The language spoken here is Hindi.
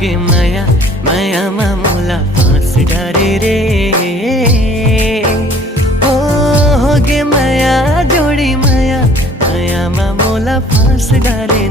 गे माया मायामा मोला फाँस डारे रे। हो गे माया जोडी माया मायामा मोला फाँस डारे